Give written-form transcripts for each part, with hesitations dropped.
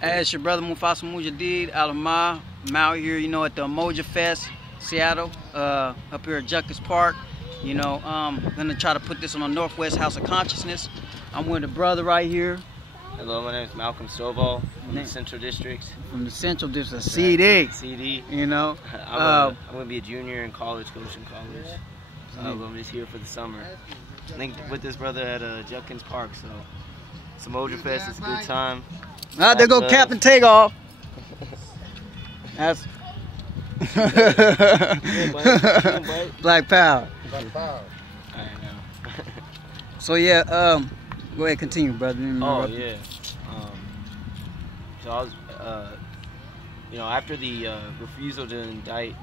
Hey, it's your brother Mufasa Alama. I'm out here, you know, at the Umojafest, Seattle, up here at Junkins Park. You know, gonna try to put this on the Northwest House of Consciousness. I'm with a brother right here. Hello, my name is Malcolm from the Central District. From the Central District, CD. CD. You know, I'm gonna be a junior in college, Goshen College. So I'm just here for the summer. Linked with this brother at Junkins Park, so it's Umojafest. It's a good time. Ah, there go Captain Takeoff. That's Black Power. Black Power. I know. So yeah, go ahead, continue, brother. Oh yeah. So I was, you know, after the refusal to indict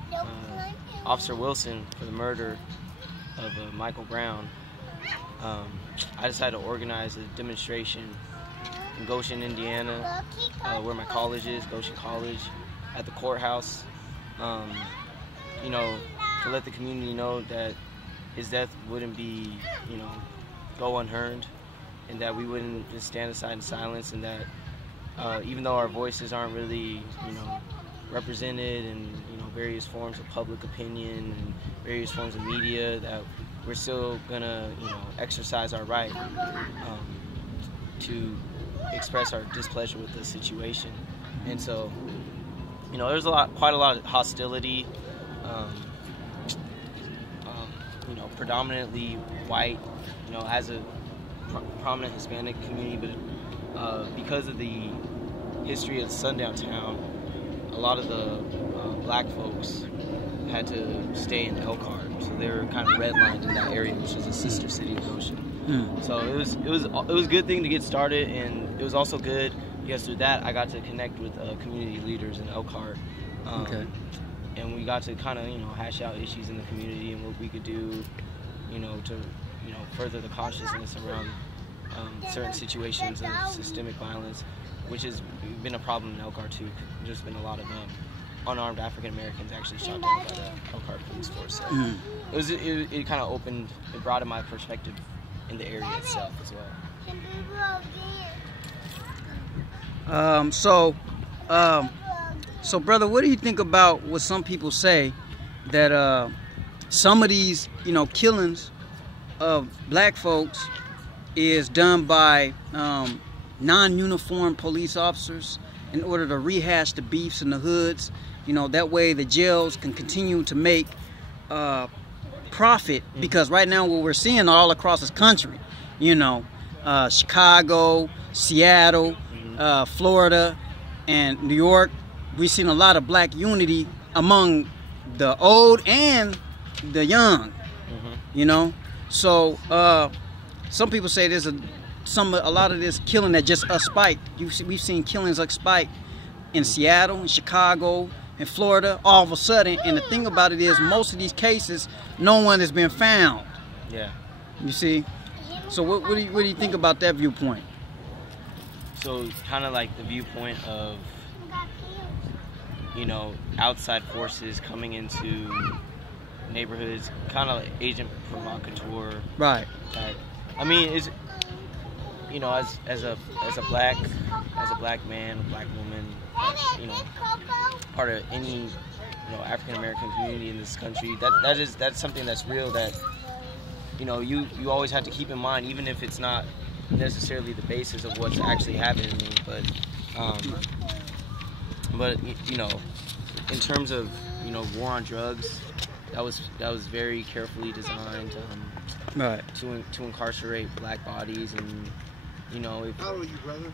Officer Wilson for the murder of Michael Brown, I decided to organize a demonstration in Goshen, Indiana, where my college is, Goshen College, at the courthouse. You know, to let the community know that his death wouldn't be, you know, go unheard, and that we wouldn't just stand aside in silence, and that even though our voices aren't really, you know, represented in, you know, various forms of public opinion and various forms of media, that we're still gonna, you know, exercise our right to express our displeasure with the situation. And so, you know, there's quite a lot of hostility, you know, predominantly white, you know, as a prominent Hispanic community, but because of the history of sundown town, a lot of the black folks had to stay in Elkhart, so they were kind of redlined in that area, which is a sister city of Goshen. So it was a good thing to get started, and it was also good because through that I got to connect with community leaders in Elkhart, and we got to kind of, you know, hash out issues in the community and what we could do, you know, to, you know, further the consciousness around certain situations of systemic violence, which has been a problem in Elkhart too. There's been a lot of unarmed African Americans actually shot down by the Elkhart police force. So it kind of opened, it broadened my perspective in the area itself as well. So brother, what do you think about what some people say that some of these, you know, killings of black folks is done by non-uniformed police officers in order to rehash the beefs in the hoods? You know, that way the jails can continue to make profit, because right now what we're seeing all across this country, you know, Chicago, Seattle, Florida, and New York, we've seen a lot of black unity among the old and the young, you know. So some people say there's a lot of this killing that just a spite. We've seen killings like spite in Seattle, in Chicago, in Florida, all of a sudden. And the thing about it is, most of these cases, no one has been found. Yeah. You see? So what do you think about that viewpoint? So kind of like the viewpoint of, you know, outside forces coming into neighborhoods, kind of like agent provocateur. Right. Type. I mean, is, you know, as a black man, a black woman, you know, part of any, you know, African American community in this country, that's something that's real, that, you know, you always have to keep in mind, even if it's not necessarily the basis of what's actually happening, but you know, in terms of, you know, war on drugs, that was very carefully designed, right, to incarcerate black bodies. And, you know, how old are you, brother?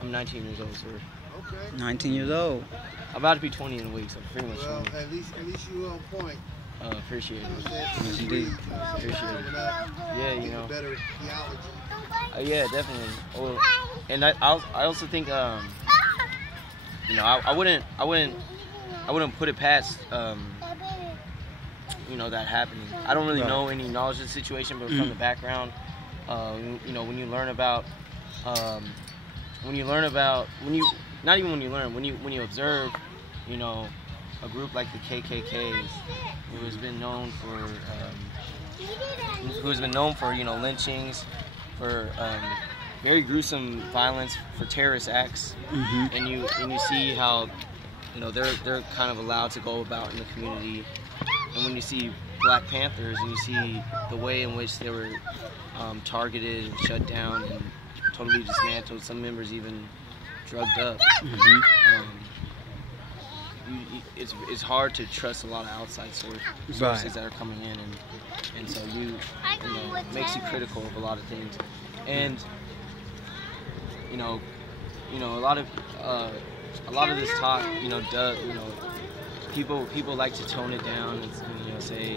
I'm 19 years old, sir. Okay. 19 years old. I'm about to be 20 in a week, so pretty much. Well, at least you on point. Appreciate it. Yes, indeed. Appreciate it. Yeah, you know. Better theology. Yeah, definitely. Well, and I also think, you know, I wouldn't put it past, you know, that happening. I don't really know any knowledge of the situation, but from the background, you know, when you observe, you know, a group like the KKK, who has been known for, you know, lynchings, for very gruesome violence for terrorist acts, and you see how, you know, they're kind of allowed to go about in the community, and when you see Black Panthers and you see the way in which they were targeted and shut down and totally dismantled, some members even drugged up. It's hard to trust a lot of outside sources that are coming in, and so you know, it makes you critical of a lot of things, and you know a lot of this talk, you know, people like to tone it down and, you know, say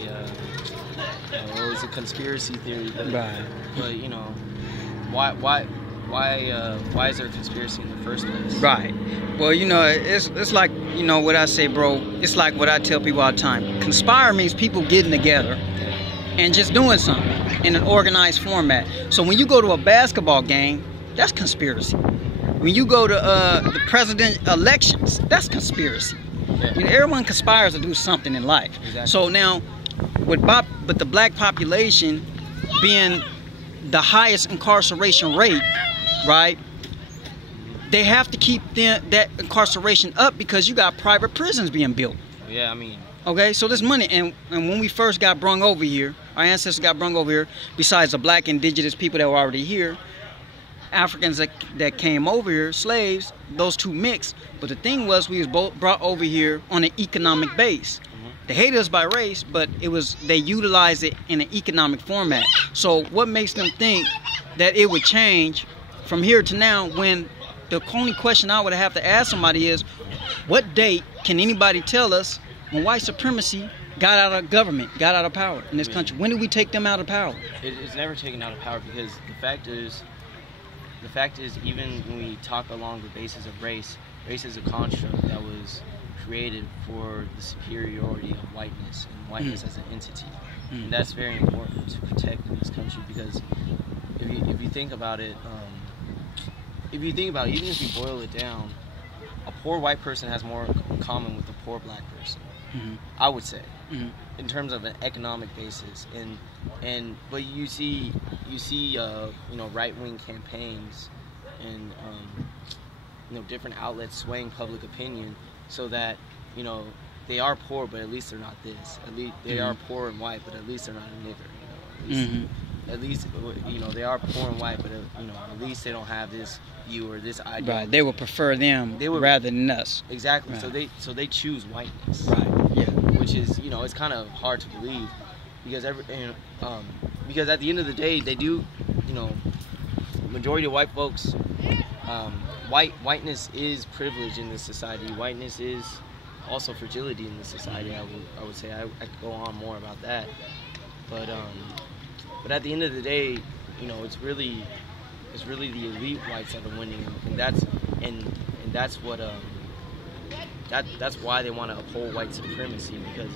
oh, it's a conspiracy theory, but you know, why is there a conspiracy in the first place? Right. Well, you know, it's like, you know, what I say, bro, it's like what I tell people all the time. Conspire means people getting together and just doing something in an organized format. So when you go to a basketball game, that's conspiracy. When you go to the president elections, that's conspiracy. You know, everyone conspires to do something in life. Exactly. So now, with the Black population being the highest incarceration rate, right? They have to keep that incarceration up because you got private prisons being built. Yeah, I mean. Okay, so there's money, and when we first got brung over here, our ancestors got brung over here. Besides the Black indigenous people that were already here, Africans that came over here, slaves, those two mixed. But the thing was, we was both brought over here on an economic base. They hated us by race, but they utilized it in an economic format. So what makes them think that it would change from here to now, when the only question I would have to ask somebody is, what date can anybody tell us when white supremacy got out of government, got out of power in this country? When did we take them out of power? It's never taken out of power, because the fact is, even when we talk along the basis of race is a construct that was created for the superiority of whiteness and whiteness as an entity. And that's very important to protect in this country, because if you think about it, even if you boil it down, a poor white person has more in common with a poor Black person. I would say, in terms of an economic basis, but you see you know, right-wing campaigns and you know, different outlets swaying public opinion so that, you know, they are poor, but at least they're not this. At least they are poor and white, but at least they're not a nigger. You know, at least you know, they are poor and white, but you know, at least they don't have this view or this idea. Right. They would prefer them rather than us. Exactly. Right. So they choose whiteness. Right. Yeah. Which is, you know, it's kind of hard to believe, because because at the end of the day, they do, you know, majority of white folks, whiteness is privilege in this society. Whiteness is also fragility in this society. I would say I could go on more about that, but at the end of the day, you know, it's really the elite whites that are winning, and that's what that's why they want to uphold white supremacy, because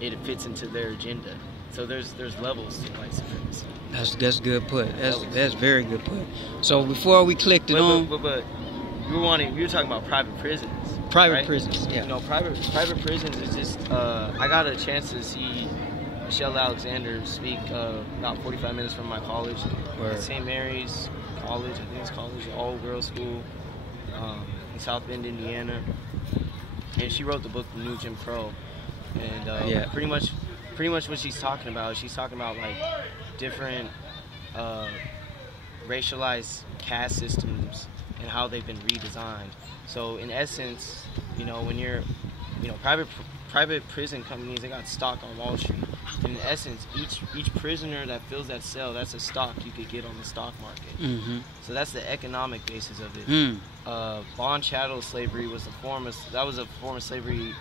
it fits into their agenda. So there's levels to white supremacy. That's good put. That's very good put. So before we clicked it on, but you were talking about private prisons. Private prisons, yeah. You know, private prisons is just. I got a chance to see Michelle Alexander speak about 45 minutes from my college at St. Mary's College. I think it's college, all girls school in South Bend, Indiana. And she wrote the book The New Jim Crow, and pretty much what she's talking about like different racialized caste systems and how they've been redesigned. So in essence, you know, when you're, you know, private prison companies, they got stock on Wall Street. And in essence, each prisoner that fills that cell, that's a stock you could get on the stock market. So that's the economic basis of it. Bond chattel slavery was a form of slavery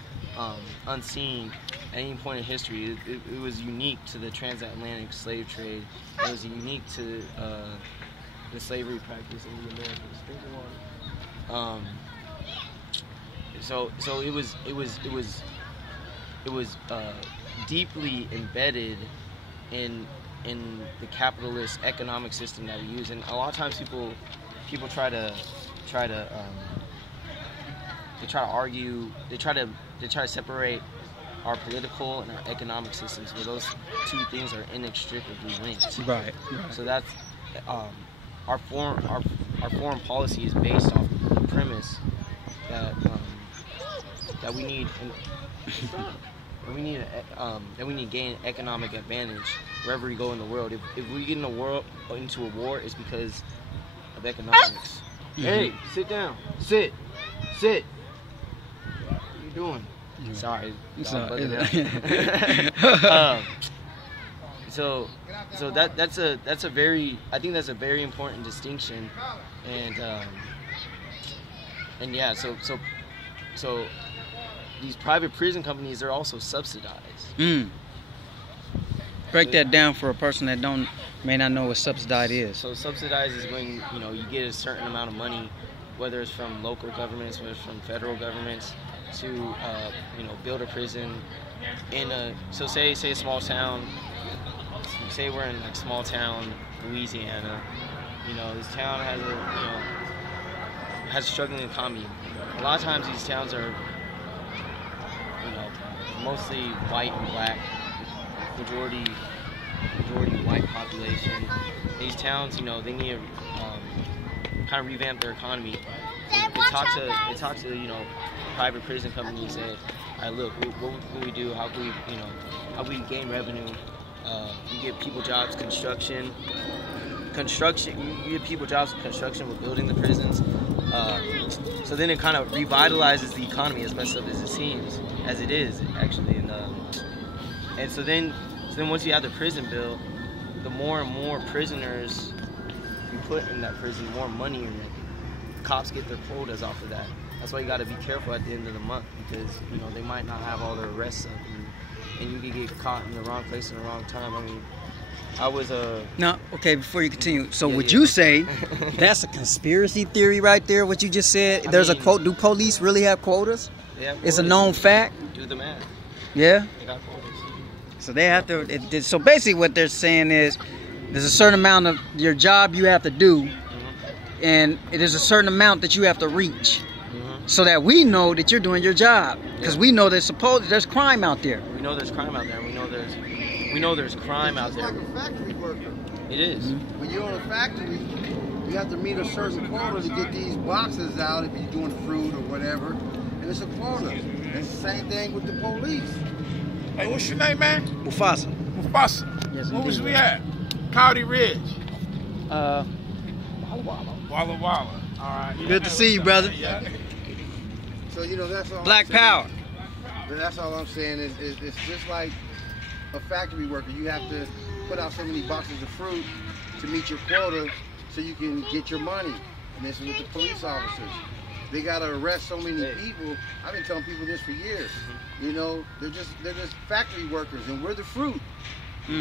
unseen at any point in history. It was unique to the transatlantic slave trade. It was unique to the slavery practice in the Americas. So it was deeply embedded in the capitalist economic system that we use, and a lot of times people try to argue, they try to separate our political and our economic systems, where those two things are inextricably linked. Right. So that's our foreign policy is based off the premise that that we need to gain economic advantage wherever we go in the world. If we get into a war, it's because of economics. Hey, sit down. Sit. What are you doing? Sorry. So that's a very, I think that's a very important distinction, and yeah, so these private prison companies are also subsidized. Break that down for a person that may not know what subsidized is. So subsidized is when you get a certain amount of money, whether it's from local governments, whether it's from federal governments, to build a prison in so say a small town. Say we're in like small town Louisiana. This town has a struggling economy. A lot of times these towns are mostly white and black, majority white population. These towns, they need to kind of revamp their economy. They talk to private prison companies and say, all right, look, what can we do? How can we gain revenue? You get people jobs, construction. You get people jobs in construction with building the prisons. So then it kind of revitalizes the economy, as messed up as it seems, as it is actually. And so then once you have the prison bill, the more and more prisoners you put in that prison, more money in it. Cops get their quotas off of that. That's why you got to be careful at the end of the month, because they might not have all their arrests up, and you could get caught in the wrong place in the wrong time. I mean, I was No, okay. Before you continue, so would you say that's a conspiracy theory right there? What you just said? There's a quote. Do police really have quotas? They have quotas. It's a known fact. Do the math. Yeah. They got quotas. So they have to. So basically, what they're saying is, there's a certain amount of your job you have to do, and it is a certain amount that you have to reach, so that we know that you're doing your job. Because we know there's crime out there. We know there's crime out there. We know there's crime out there. It's like a factory worker. It is. When you're in a factory, you have to meet a certain quota to get these boxes out if you're doing fruit or whatever, and it's a quota. It's the same thing with the police. Hey, what's your name, man? Mufasa. Mufasa. Yes, Where was indeed. we at? County Ridge. Walla Walla Walla. All right. Good to see you, brother. Yeah. So that's all. Black I'm saying. power. But that's all I'm saying is it's just like a factory worker. You have to put out so many boxes of fruit to meet your quota so you can get your money. And this is with the police officers. They gotta arrest so many people. I've been telling people this for years. They're just factory workers, and we're the fruit.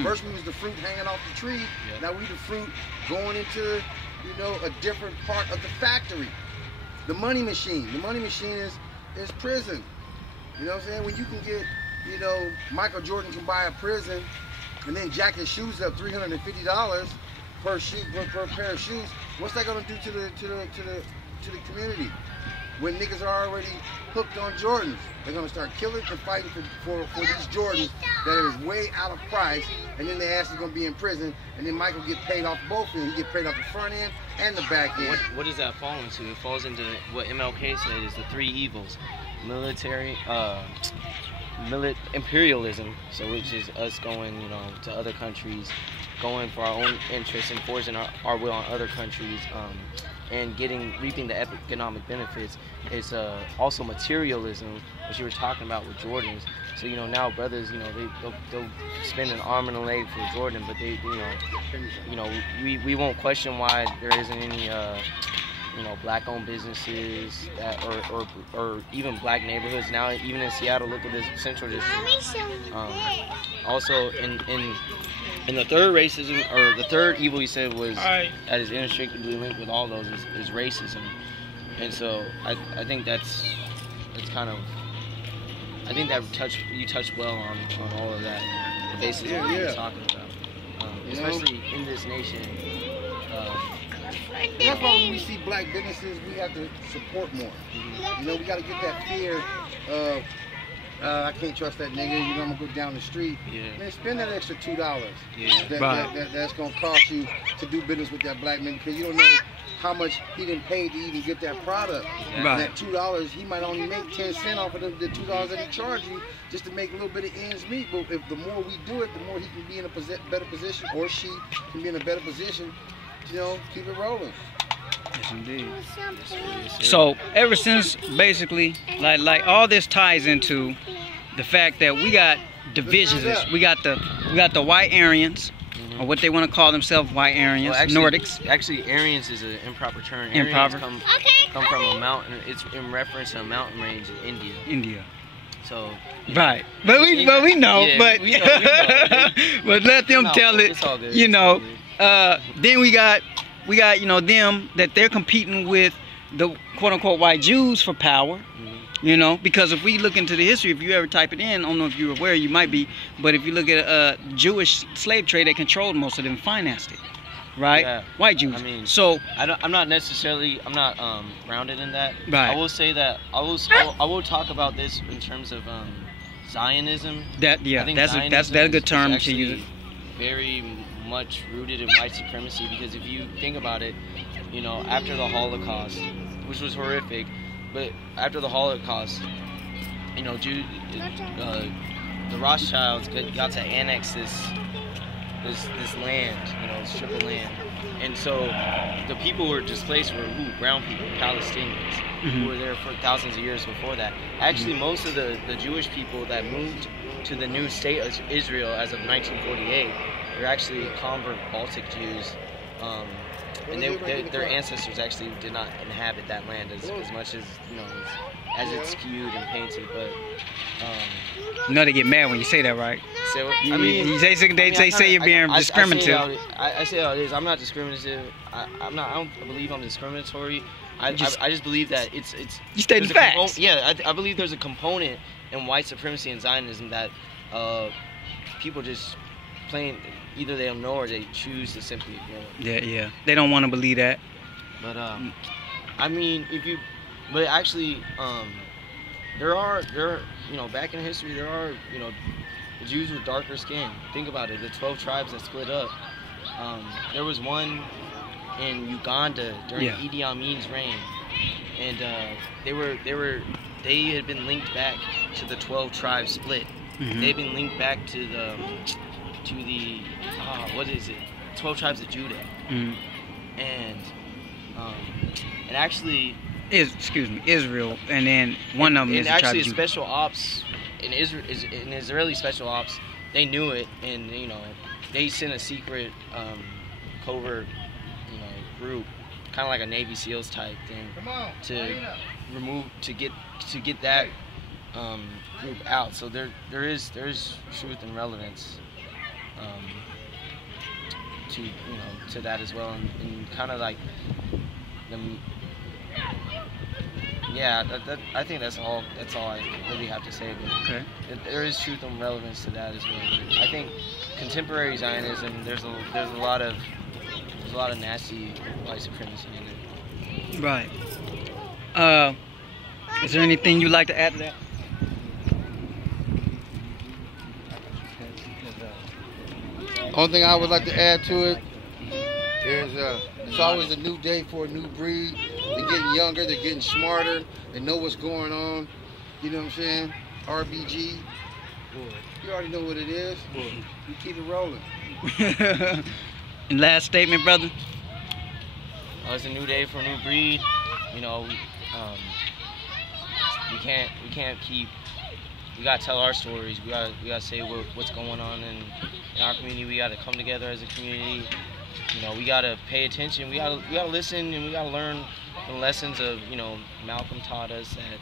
First we was the fruit hanging off the tree. Now we the fruit going into a different part of the factory. The money machine. The money machine is prison. You know what I'm saying? When you can get, Michael Jordan can buy a prison and then jack his shoes up $350 per pair of shoes. What's that gonna do to the community? When niggas are already hooked on Jordans, they're gonna start killing and fighting for these Jordans that is way out of price, and then their ass is gonna be in prison, and then Michael get paid off both ends. He get paid off the front end and the back end. What does that fall into? It falls into what MLK said is the three evils: military, imperialism, so which is us going, to other countries, going for our own interests, enforcing our will on other countries, and reaping the economic benefits. It's also materialism, which you were talking about with Jordans. So now brothers, they'll spend an arm and a leg for Jordan, but they, we won't question why there isn't any black-owned businesses that, or even black neighborhoods now. Even in Seattle, look at this Central District. Also, in the third racism, or the third evil you said was that is inextricably linked with all those is racism, and so I think that's kind of, I think that you touched well on all of that, the basis of what you're talking about, especially in this nation. That's why when we see black businesses, we have to support more. We got to get that fear of I can't trust that nigga. You know, I'm gonna go down the street. Yeah. Man, spend that extra $2. Yeah. That's gonna cost you to do business with that black man, because you don't know how much he didn't pay to even get that product. Right. That $2, he might only make 10 cents off of the $2 that he charged you just to make a little bit of ends meet. But if the more we do it, the more he can be in a better position, or she can be in a better position. You know, keep it rolling. Yes, indeed. So ever since basically, like all this ties into the fact that we got divisions. We got the white Aryans, or what they want to call themselves, white Aryans, well, actually, Nordics. Actually, Aryans is an improper term. Improper. Aryans come from a mountain. It's in reference to a mountain range in India. India. So. Right, but we know, yeah, but we know. but let them tell it. It's all good. You know. Then we got you know them that they're competing with the quote unquote white Jews for power. You know, because if we look into the history, if you ever type it in, I don't know if you're aware, you might be, but if you look at Jewish slave trade, they controlled most of them, financed it, right? Yeah. White Jews. I mean, so I'm not grounded in that. Right. I will say that I will talk about this in terms of Zionism. That I think that's a good term to use. Very much rooted in white supremacy, because if you think about it, you know, after the Holocaust, which was horrific. But after the Holocaust, you know, the Rothschilds got to annex this land, you know, strip of land, and so the people who were displaced were brown people, Palestinians, who were there for thousands of years before that. Actually, most of the Jewish people that moved to the new state of Israel as of 1948 were actually convert Baltic Jews. And their ancestors actually did not inhabit that land as much as, you know, as it's skewed and painted. But you know, they get mad when you say that, right? So I mean, they say you're being discriminative. I say how it is. I'm not discriminative. I don't believe I'm discriminatory. I just believe that it's you state the facts. Yeah, I believe there's a component in white supremacy and Zionism that people just plain. Either they don't know or they choose to simply ignore. Yeah. They don't want to believe that. But I mean, but actually, there are, you know, back in history, there are, you know, Jews with darker skin. Think about it. The 12 tribes that split up. There was one in Uganda during Idi Amin's reign, and they had been linked back to the 12 tribes split. They've been linked back to the what is it? 12 tribes of Judah. And actually Israel, and then one of them is actually a Judah. special ops in Israel, an Israeli special ops. They knew it, and you know, they sent a secret covert, you know, group, kind of like a Navy SEALs type thing, to get that group out. So there is truth and relevance to, you know, to that as well, and kind of like I think that's all I really have to say. But there is truth and relevance to that as well. I think contemporary Zionism, there's a lot of nasty white supremacy in it. Right. Is there anything you'd like to add to that? Only thing I would like to add to it is it's always a new day for a new breed. They're getting younger, they're getting smarter, they know what's going on. You know what I'm saying? RBG. You already know what it is. You keep it rolling. And last statement, brother? It's a new day for a new breed. You know, we can't keep. We gotta tell our stories. We gotta say what's going on in our community. We gotta come together as a community. You know, we gotta pay attention. We gotta listen, and we gotta learn the lessons of, you know, Malcolm taught us, that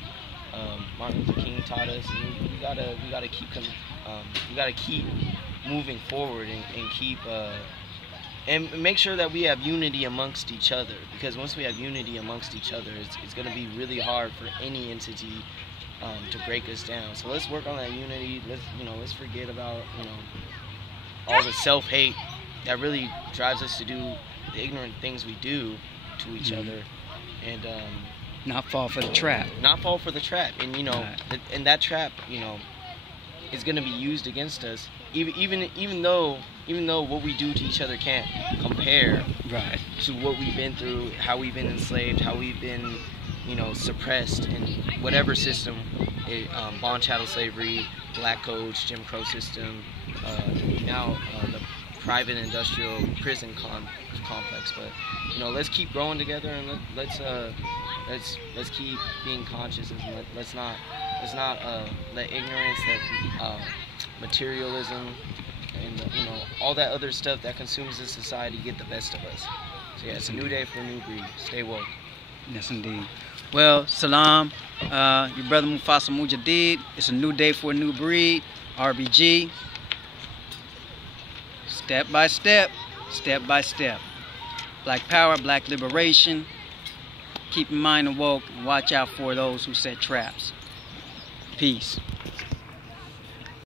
Martin Luther King taught us. And we gotta keep moving forward and keep and make sure that we have unity amongst each other. Because once we have unity amongst each other, it's gonna be really hard for any entity to break us down. So let's work on that unity. Let's forget about, you know, all the self-hate that really drives us to do the ignorant things we do to each other, and Not fall for the trap. Not fall for the trap. And you know, Right. and that trap, you know, is going to be used against us. Even though what we do to each other can't compare Right. to what we've been through, how we've been enslaved, how we've been, you know, suppressed in whatever system, bond chattel slavery, black codes, Jim Crow system, now the private industrial prison complex. But you know, let's keep growing together, and let's keep being conscious, and let's not let ignorance, that materialism, and you know, all that other stuff that consumes this society get the best of us. So yeah, it's a new day for a new breed. Stay woke. Yes, indeed. Well, salam, your brother Mufasa Mujadid. It's a new day for a new breed. RBG. Step by step, step by step. Black power, black liberation. Keep your mind awoke and watch out for those who set traps. Peace.